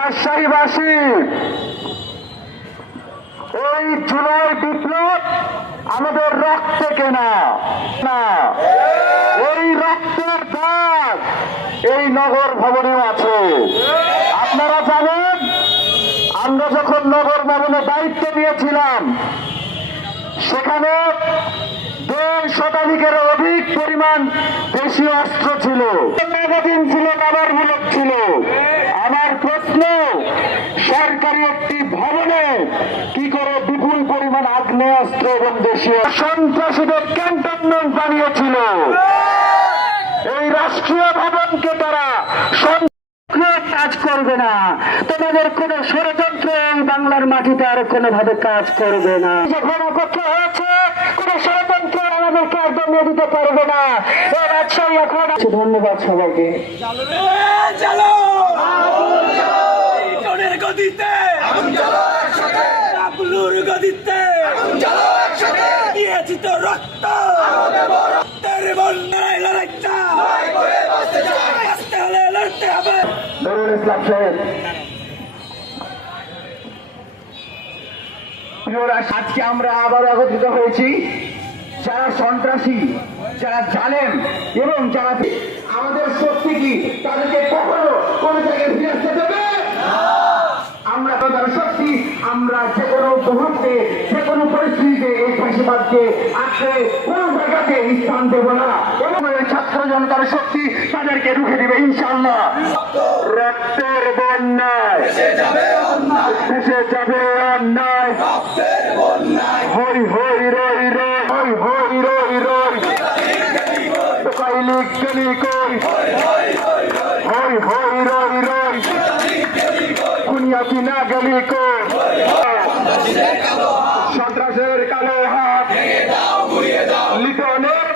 রাজশাহীবাসী, এই জুলাই বিপ্লব আমাদের রক্তে কেনা না, এই রক্তের দাগ এই নগর ভবনেও আছে। আপনারা জানেন, আমরা যখন নগর ভবনে দায়িত্ব নিয়েছিলাম, সেখানে 2 শতাধিকের অধিক পরিমাণ দেশীয় অস্ত্র ছিল, ম্যাগাজিন ছিল, নামারমূলক ছিল। আমার প্রশ্ন, সরকারি একটি ভবনে কি করে বিপুল পরিমাণ আগ্নেয়াস্ত্র এবং দেশীয় সন্ত্রাসীদের ক্যান্টনমেন্ট বানিয়েছিল? এই রাষ্ট্রীয় ভবনকে তারা কাজ করবে না, তোমাদের কোন ষড়যন্ত্র এই বাংলার মাটিতে আর কোনোভাবে কাজ করবে না। যখন একত্র হয়েছে, কোন ষড়যন্ত্র আমাদেরকে আর দমিয়ে দিতে পারবে না। রাজশাহী এখন আছে। ধন্যবাদ সবাইকে। দিয়েছি তো রক্ত, রক্তের বন্যায় লড়াইটা বাঁচতে হলে লড়তে হবে। নুরুল ইসলাম সাহেব, আজকে আমরা আবার একত্রিত হয়েছি। যারা সন্ত্রাসী, যারা জালেম এবং যারা আমাদের শক্তি কি তাদেরকে কখনো কোন জায়গায় ফিরে আসতে দেবে? আমরা তাদের শক্তি, আমরা যে কোনো মুহূর্তে, যে কোনো পরিস্থিতিতে এই ফাঁসিবাদকে আজকে কোন জায়গাতে স্থান দেব না এবং ছাত্র জনতার শক্তি তাদেরকে রুখে দেবে ইনশাআল্লাহ। রক্তের বন্যায় ভেসে যাবে অন্যায়, হই হই রই রই, হই হই রই রই, কইলিক গেলি কই, হই হই রই রই, কুনিয়াতি না গেলি কই। সন্ত্রাসের কালো হাত লিটনের